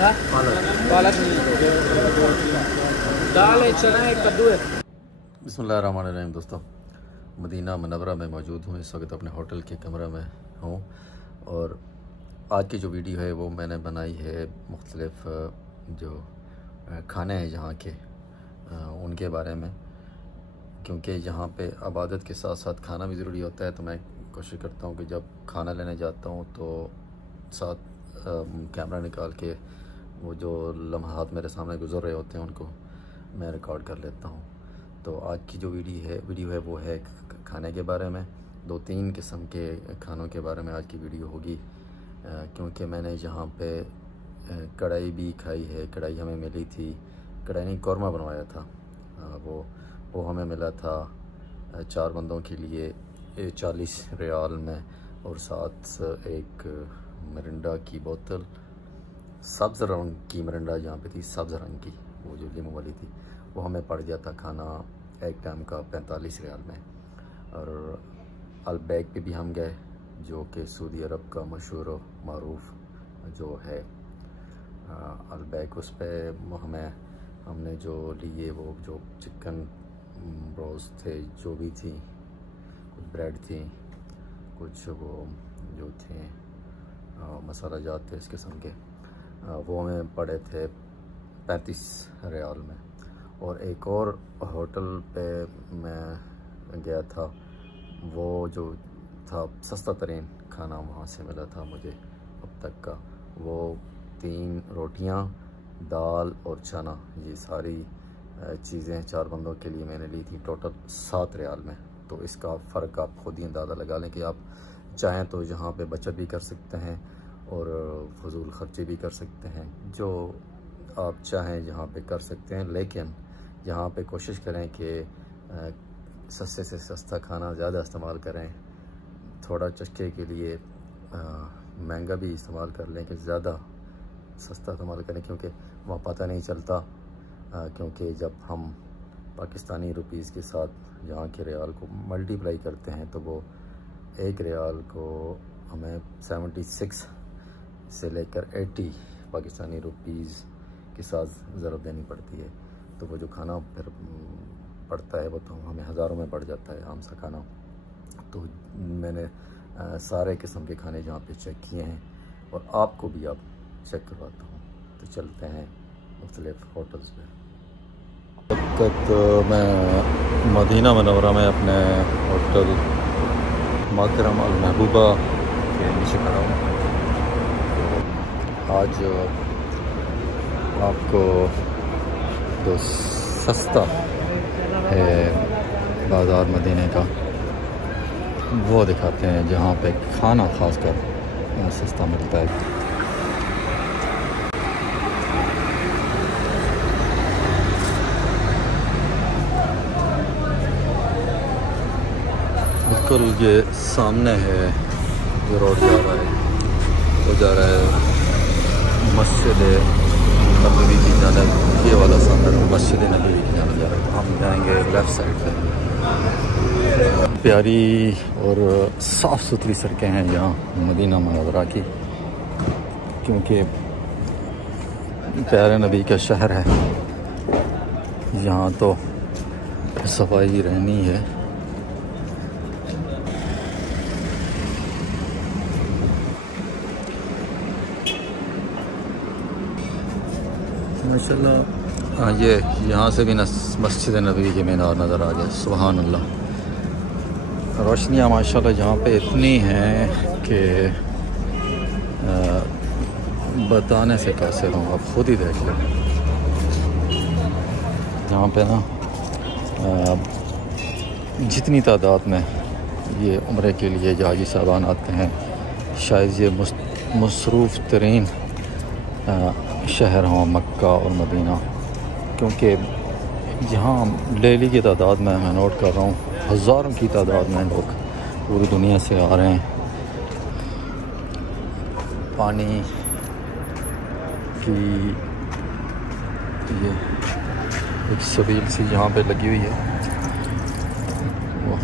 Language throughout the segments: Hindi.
हाँ? पालक नहीं, दाल है, चना है, कद्दू है। बिस्मिल्लाहिर्रहमानिर्रहीम। दोस्तों, मदीना मनव्वरा में मौजूद हूँ। इस वक्त अपने होटल के कमरे में हूँ और आज की जो वीडियो है वो मैंने बनाई है मुख्तलिफ़ जो खाने हैं यहाँ के उनके बारे में, क्योंकि यहाँ पे इबादत के साथ साथ खाना भी ज़रूरी होता है। तो मैं कोशिश करता हूँ कि जब खाना लेने जाता हूँ तो साथ कैमरा निकाल के वो जो लम्हात मेरे सामने गुजर रहे होते हैं उनको मैं रिकॉर्ड कर लेता हूँ। तो आज की जो वीडियो है वो है खाने के बारे में। 2-3 किस्म के खानों के बारे में आज की वीडियो होगी, क्योंकि मैंने यहाँ पे कढ़ाई भी खाई है। कढ़ाई हमें मिली थी, कढ़ाई नहीं कौरमा बनवाया था। वो हमें मिला था 4 बंदों के लिए 40 रियाल में, और साथ एक मिरिंडा की बोतल, सब्ज़ रंग की मिरिंडा जहाँ पे थी, सब्ज़ रंग की, वो जो लीमू वाली थी, वो हमें पड़ गया था खाना एक टाइम का 45 रियाल में। और अलबैक पे भी हम गए, जो कि सऊदी अरब का मशहूर और मारूफ जो है अलबैक। उस पर हमने जो लिए वो जो चिकन रोस्ट थे, जो भी थी, कुछ ब्रेड थी, कुछ वो जो थे मसाला जात थे इस किस्म के, वो हमें पड़े थे 35 रियाल में। और एक और होटल पे मैं गया था, वो जो था सस्ता तरीन खाना वहाँ से मिला था मुझे अब तक का। वो 3 रोटियाँ, दाल और चना, ये सारी चीज़ें 4 बंदों के लिए मैंने ली थी, टोटल 7 रियाल में। तो इसका फ़र्क आप खुद ही अंदाज़ा लगा लें कि आप चाहें तो यहाँ पे बचत भी कर सकते हैं और फजूल ख़र्चे भी कर सकते हैं। जो आप चाहें यहाँ पे कर सकते हैं, लेकिन यहाँ पे कोशिश करें कि सस्ते से सस्ता खाना ज़्यादा इस्तेमाल करें। थोड़ा चस्के के लिए महंगा भी इस्तेमाल कर लें कि ज़्यादा सस्ता इस्तेमाल करें, क्योंकि वहाँ पता नहीं चलता। क्योंकि जब हम पाकिस्तानी रुपीज़ के साथ यहाँ के रियाल को मल्टीप्लाई करते हैं तो वो 1 रियाल को हमें 76 से लेकर 80 पाकिस्तानी रुपीज़ के साथ ज़रूरत देनी पड़ती है। तो वो जो खाना फिर पड़ता है वो तो हमें हज़ारों में पड़ जाता है आम सा खाना। तो मैंने सारे किस्म के खाने जहाँ पे चेक किए हैं और आपको भी आप चेक करवाता हूँ। तो चलते हैं मुख्तलिफ़ होटल्स पे। वक्त मैं मदीना मनव्वरा में अपने होटल माकरम अल महबूबा के नीचे खड़ा हूँ। आज आपको जो सस्ता है बाज़ार मदीने का वो दिखाते हैं, जहाँ पे खाना ख़ासकर सस्ता मिलता है। बिल्कुल ये सामने है जो रोड जा रहा है, वो जा रहा है मस्जिद नबवी की जानब। ये वाला सामने मस्जिद नबवी की जानब जा रहा है। तो हम जाएंगे लेफ़्ट साइड पे। प्यारी और साफ़ सुथरी सड़कें हैं यहाँ मदीना मनव्वरा की, क्योंकि प्यारे नबी का शहर है। यहाँ तो सफाई रहनी है। माशाल्लाह, ये यहाँ से भी मस्जिद नबवी के मीनार नज़र आ गया। सुभान अल्लाह। रोशनियाँ माशाल्लाह यहाँ पे इतनी हैं कि बताने से कैसे रहूँ, आप खुद ही देख लें। यहाँ पे ना जितनी तादाद में ये उम्रे के लिए हाजी साहबान आते हैं, शायद ये मसरूफ़ तरीन शहर हों मक्का और मदीना, क्योंकि यहाँ डेली की तादाद में मैं नोट कर रहा हूँ हज़ारों की तादाद में लोग पूरी दुनिया से आ रहे हैं। पानी की ये एक सबील सी यहाँ पे लगी हुई है, वो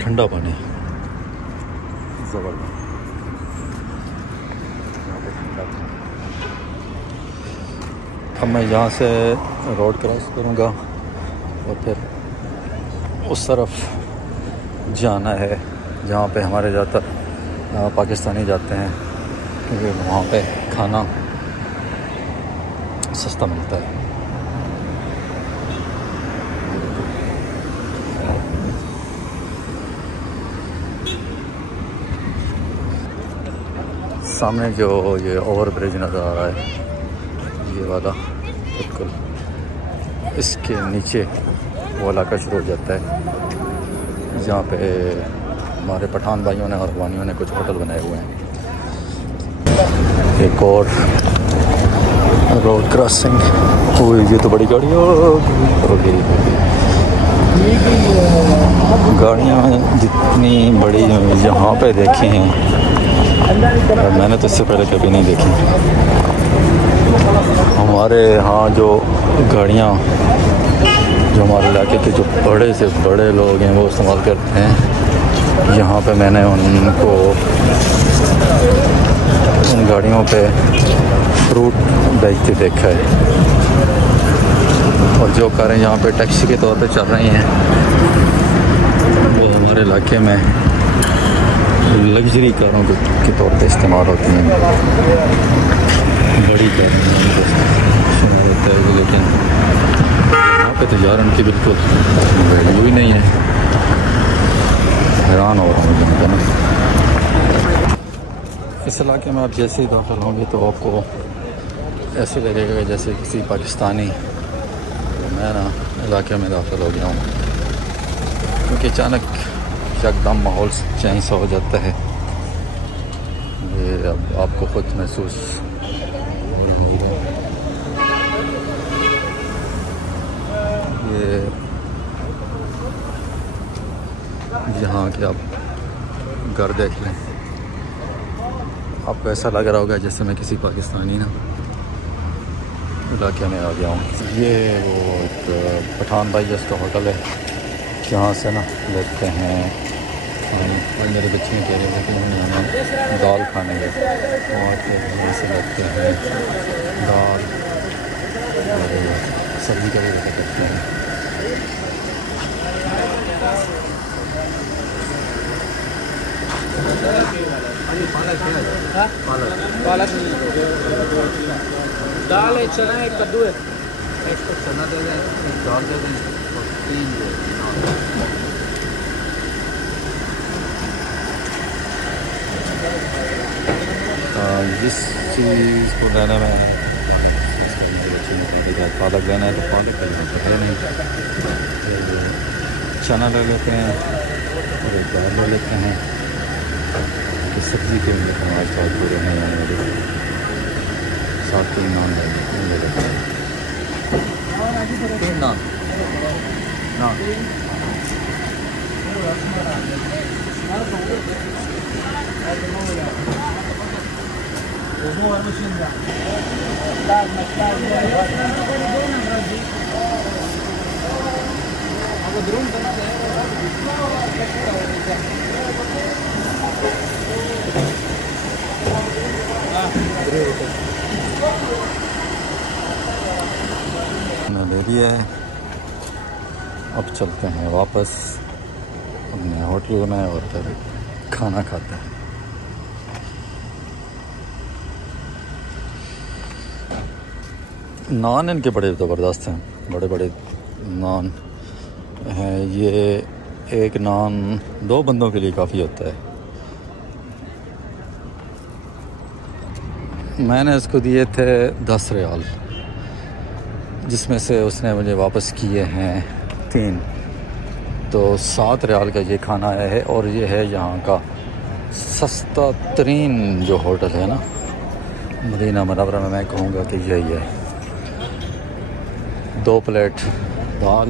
ठंडा पानी। ज़बरदस्त। अब मैं यहाँ से रोड क्रॉस करूँगा और फिर उस तरफ जाना है जहाँ पे हमारे ज़्यादातर पाकिस्तानी जाते हैं, क्योंकि वहाँ पे खाना सस्ता मिलता है। सामने जो ये ओवर ब्रिज नज़र आ रहा है, ये वाला, बिल्कुल इसके नीचे वो इलाका शुरू हो जाता है जहाँ पे हमारे पठान भाइयों ने और अफगानियों ने कुछ होटल बनाए हुए हैं। एक और रोड क्रॉसिंग हुई, ये तो बड़ी गाड़ी हो गई। गाड़ियाँ जितनी बड़ी यहाँ पे देखी हैं मैंने तो इससे पहले कभी नहीं देखी। हमारे यहाँ जो गाड़ियाँ जो हमारे इलाके के जो बड़े से बड़े लोग हैं वो इस्तेमाल करते हैं, यहाँ पे मैंने उनको उन गाड़ियों पे फ्रूट बेचते देखा है। और जो कारें यहाँ पे टैक्सी के तौर पे चल रही हैं वो हमारे इलाके में लग्जरी कारों के तौर पे इस्तेमाल होती हैं। बड़ी कारें शुमार होता है, लेकिन यहाँ पे तो यार उनकी बिल्कुल वैल्यू ही नहीं है। हैरान हो रहा हूँ मुझे ना। इस इलाके में आप जैसे ही दाखिल होंगे तो आपको ऐसे लगेगा जैसे किसी पाकिस्तानी, मैं ना इलाके में दाखिल हो गया हूँ, क्योंकि अचानक एकदम माहौल चेंज सा हो जाता है। ये अब आपको खुद महसूस होगा। ये यहाँ के आप घर देख लें, आपको ऐसा लग रहा होगा जैसे मैं किसी पाकिस्तानी ना इलाके में आ गया हूँ। ये वो एक पठान भाई जिसका होटल है, जहाँ से ना लेते हैं और मेरे बच्चे कह रहे थे कि हम दाल खाने गए और फिर यहाँ से लेते हैं दाल और सब्ज़ी का भी लेकर करते हैं। पालक दाल है, चना है, कद्दू है। एक तो चना दे दें, एक दाल दे दें और 3 दे दें। जिस चीज़ को लेने में पालक लेना है तो पालक का यहाँ पर है नहीं, चना ले लेते हैं और एक दाल ले लेते हैं। तो सब्ज़ी के लिए हमारे साथ पूरे हैं, साथ 3 नान ले लेते हैं। 3 नान नान ले लिया है। अब चलते हैं वापस अपने होटल में और फिर खाना खाते हैं। नान इनके बड़े ज़बरदस्त हैं, बड़े बड़े नान हैं। ये एक नान 2 बंदों के लिए काफ़ी होता है। मैंने इसको दिए थे 10 रियाल, जिसमें से उसने मुझे वापस किए हैं 3, तो 7 रियाल का ये खाना है। और ये है यहाँ का सस्ता तरीन जो होटल है ना मदीना मनव्वरा में, मैं कहूँगा कि यही है। 2 प्लेट दाल,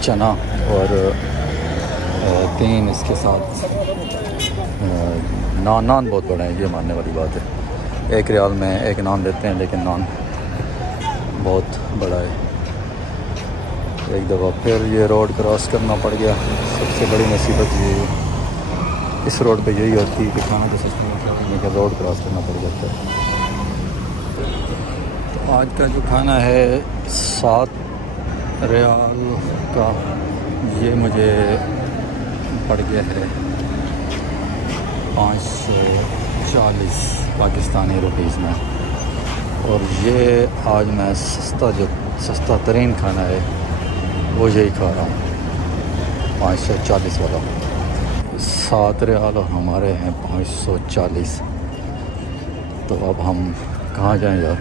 चना और 3 इसके साथ नान बहुत बड़ा है, ये मानने वाली बात है। 1 रियाल में 1 नान देते हैं, लेकिन नान बहुत बड़ा है। एक दफ़ा फिर ये रोड क्रॉस करना पड़ गया। सबसे बड़ी मुसीबत ये इस रोड पे यही होती है कि खाना तो सस्ता मिलता है लेकिन रोड क्रॉस करना पड़ जाता है। तो आज का जो खाना है 7 रियाल का, ये मुझे पड़ गया है 540 पाकिस्तानी रुपीज़ में। और ये आज मैं सस्ता तरीन खाना है वो यही खा रहा हूँ, 540 वाला। 7 रियाल और हमारे हैं 540। तो अब हम कहाँ जाएं यार।